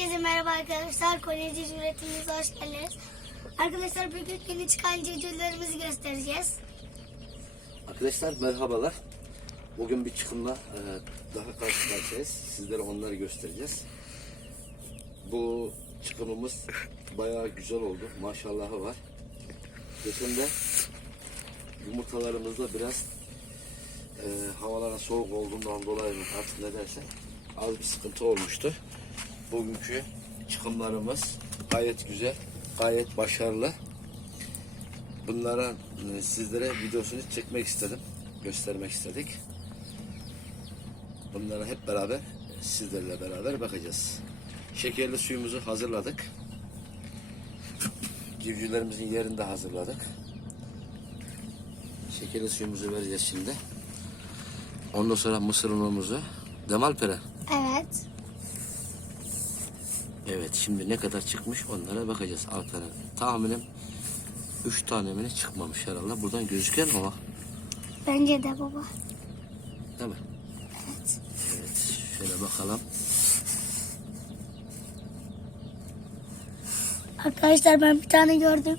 Herkese merhaba arkadaşlar. Konya Cici üretimimize hoş geldiniz. Arkadaşlar bugün yeni çıkan civcivlerimizi göstereceğiz. Arkadaşlar merhabalar. Bugün bir çıkımla e, daha karşı karşıyayız. Sizlere onları göstereceğiz. Bu çıkımımız bayağı güzel oldu. Maşallahı var. Geçen de yumurtalarımızda biraz e, havalara soğuk olduğundan dolayı artık ne dersen az bir sıkıntı olmuştu. Bugünkü çıkımlarımız gayet güzel, gayet başarılı. Bunlara e, sizlere videosunu çekmek istedim. Göstermek istedik. Bunlara hep beraber sizlerle beraber bakacağız. Şekerli suyumuzu hazırladık. Civcivlerimizin yerini de hazırladık. Şekerli suyumuzu vereceğiz şimdi. Ondan sonra mısır unumuzu. Demal Pere. Evet. Evet şimdi ne kadar çıkmış onlara bakacağız. Altına tahminim 3 tane mi çıkmamış herhalde. Buradan gözüken o bak. Bence de baba. Değil mi? Evet. Evet şöyle bakalım. Arkadaşlar ben bir tane gördüm.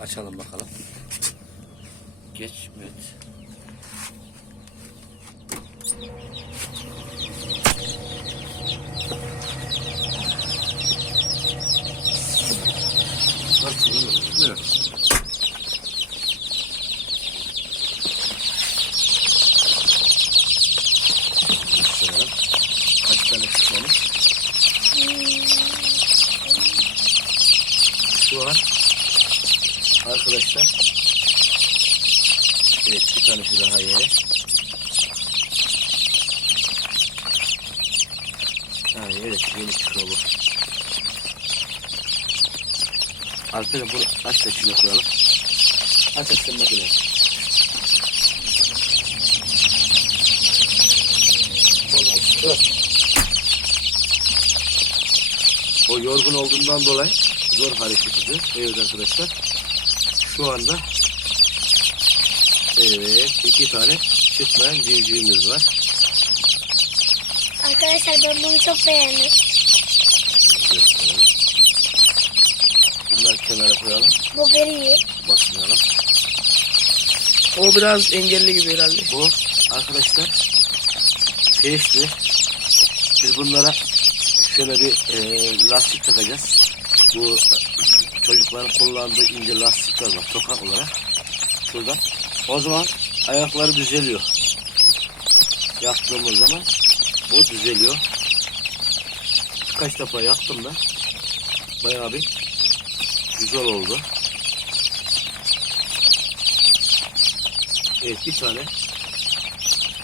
Açalım bakalım. Geç evet. Nasıl oğlum? Evet. Gösterelim. Kaç tane çıkmamış? Şu an Arkadaşlar Evet bir tanesi daha yeni Ha, evet yeni çıkıyor bu Alper'e bunu aç da içine koyalım Aç aç sen makineyi. O yorgun olduğundan dolayı zor hareket ediyor. Evet arkadaşlar. Şu anda evet iki tane çıkmayan civcivimiz var. Arkadaşlar ben bunu çok beğendim. Gösterelim. Bunları kenara koyalım. Bu gri. Basmayalım. O biraz engelli gibi herhalde. Bu arkadaşlar feşli. Biz bunlara şöyle bir e, lastik takacağız. Bu çocukların kullandığı ince lastikler var sokak olarak. Şurada. O zaman ayakları düzeliyor. Yaktığımız zaman bu düzeliyor. Kaç defa yaktım da bayağı bir güzel oldu. Evet bir tane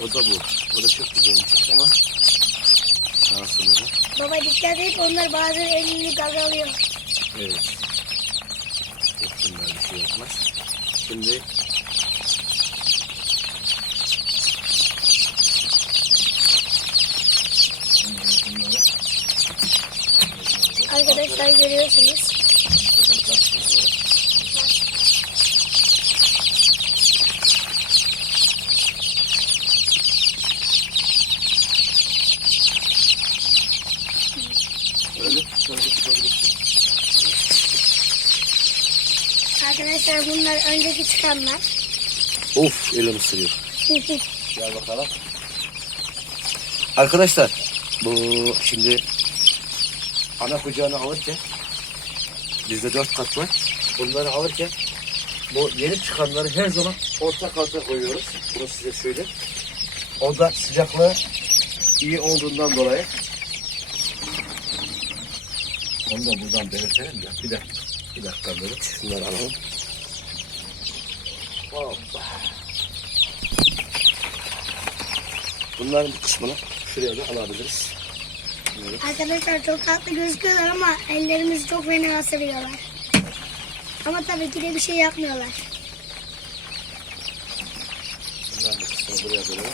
o da bu. O da çok güzelmiş ama şansım o da. Baba dikkat et onlar bazen elini gagalıyor. Evet. Yok bunlar bir şey yapmaz. Şimdi Arkadaşlar görüyorsunuz. Böyle şöyle tutabilirsin. Arkadaşlar bunlar önceki çıkanlar. Of elim ısırıyor. Gel bakalım. Arkadaşlar bu şimdi ana kucağına alırken bizde dört kat var. Bunları alırken bu yeni çıkanları her zaman orta kata koyuyoruz. Bunu size söyleyeyim. O da sıcaklığı iyi olduğundan dolayı. Onu da buradan belirtelim de. Bir dakika. Bir dakika böyle. Şunları alalım. Hoppa. Bunların bir kısmını şuraya da alabiliriz. Evet. Arkadaşlar çok tatlı gözüküyorlar ama ellerimizi çok fena ısırıyorlar. Ama tabii ki de bir şey yapmıyorlar. Bunların bir kısmını buraya koyalım.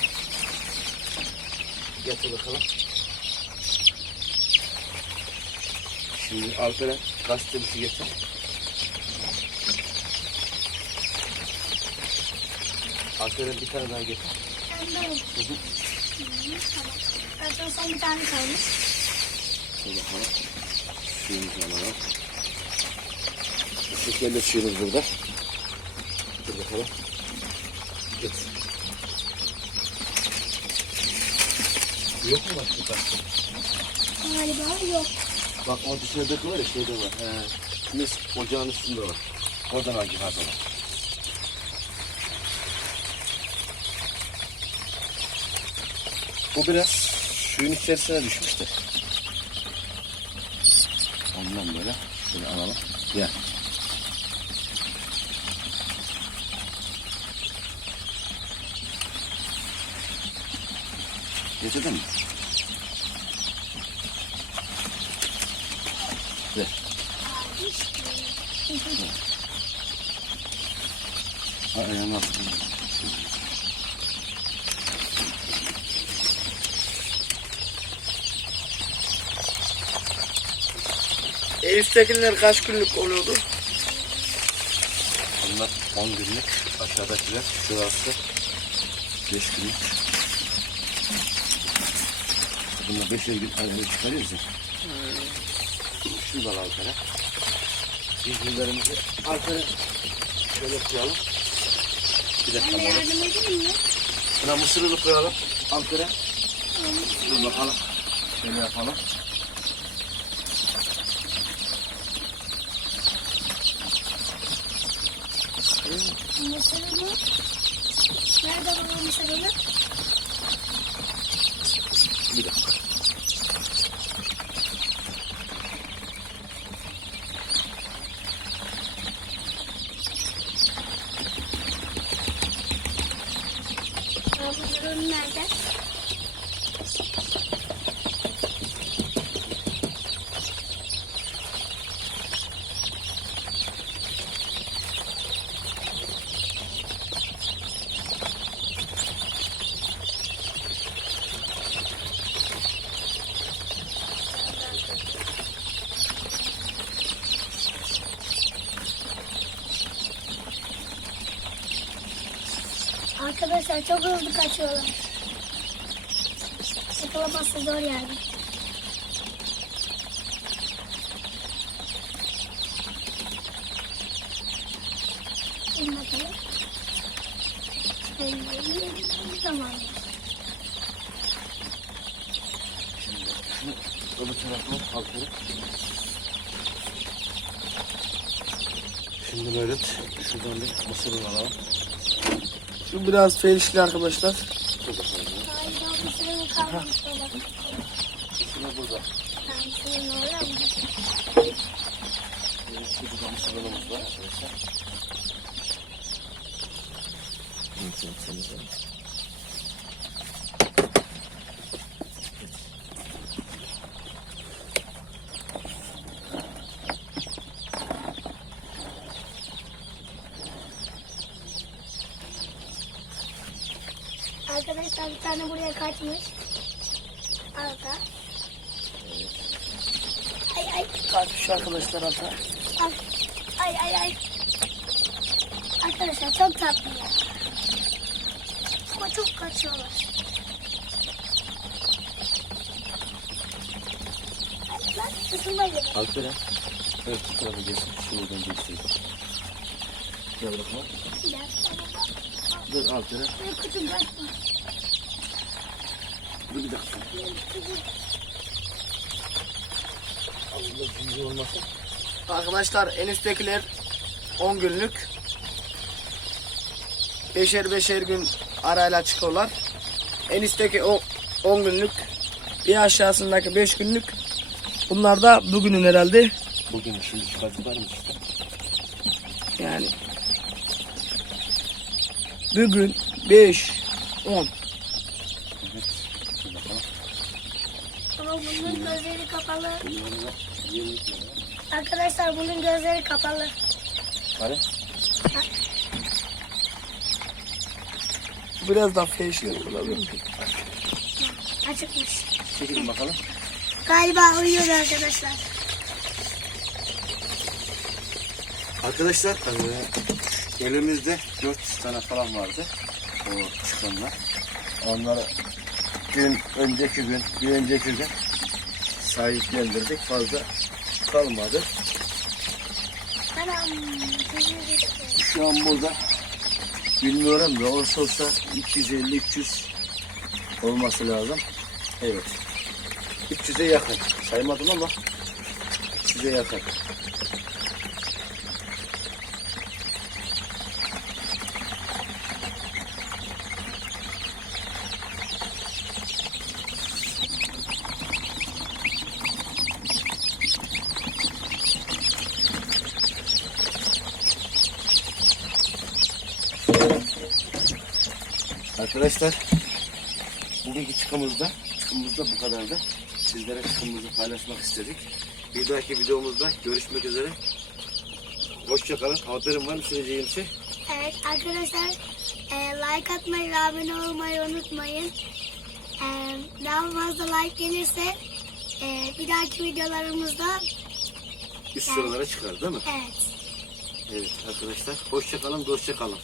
Getir bakalım. Şimdi Alper'e gazetemizi getir. Alper'e bir tane daha getir. Ben de- Hı hı. Tamam. Zaten son bir tane kalmış. Dur bakalım. Suyumuzu alalım. Şekerle suyumuz burada. Dur bakalım. Git. Yok mu başka kaçtı? Galiba yok. Bak o dışarıdaki var ya şeyde var. He. Mis ocağın üstünde var. Oradan al cihazı var. Bu biraz suyun içerisine düşmüştür. Ondan böyle şunu alalım. Gel. Getirdin mi? Üsttekiler kaç günlük oluyordu? Bunlar 10 günlük. Aşağıdakiler şurası 5 günlük. Bunlar 5 gün ayağını çıkarıyoruz ya. Şu da arkana. Zincirlerimizi arkana şöyle koyalım. Bir dakika Ben yardım edeyim mi? Buna mısırını koyalım. Arkana. Dur bakalım. Şöyle yapalım. Mısırı mı? Nerede baba mısırını? Bir dakika. Aa, Mısırın nerede? Arkadaşlar çok hızlı kaçıyorlar. Yakalaması zor yani. Dur bakalım. Şimdi şunu öbür tarafına altına. Şimdi böyle şuradan bir mısırını alalım. Şu biraz felişli arkadaşlar. Dur bakalım. ya. Galiba mısırın kalmamış baba. Şunu burada. Ben mısırın oraya mı? Şurada mısırlarımız var arkadaşlar. Bir tane buraya kaçmış. Arada. Ay ay Kaçmış arkadaşlar ata. ay ay ay. Arkadaşlar çok tatlı ya. Ama çok kaçıyorlar. Ay, Lan ısınma gibi. Alperen. Evet bu tarafa gelsin. Şuradan değiştirelim. Gel bakalım. Bir dakika. Dur Alperen. Böyle kutu bırakma. Dur bir dakika. Ağzında zincir olmasın. Arkadaşlar en üsttekiler 10 günlük. Beşer beşer gün arayla çıkıyorlar. En üstteki o 10 günlük. Bir aşağısındaki 5 günlük. Bunlar da bugünün herhalde. Bugün şimdi çıkarttılar mı işte? Yani bugün 5 10 Evet. Dur bakalım. Ama bunun gözleri kapalı. Arkadaşlar bunun gözleri kapalı. Hadi. biraz daha felişli olabilir. Açıkmış. Çekelim bakalım. Galiba uyuyor arkadaşlar. Arkadaşlar eee, elimizde 400 tane falan vardı. O çıkanlar. Onları dün, önceki gün, bir önceki gün sahiplendirdik. Fazla kalmadı. Anam. Şu an burada bilmiyorum da olsa olsa 250-300 olması lazım. Evet. 300'e yakın. Saymadım ama 300'e yakın. Arkadaşlar bugünkü çıkımızda çıkımızda bu kadardı. Sizlere çıkımımızı paylaşmak istedik. Bir dahaki videomuzda görüşmek üzere. Hoşçakalın. Haberim var mı söyleyeceğim şey? Evet arkadaşlar e, like atmayı ve abone olmayı unutmayın. E, daha fazla like gelirse e, bir dahaki videolarımızda Üst sıralara çıkar değil mi? evet. Evet arkadaşlar. Hoşçakalın, dostça kalın.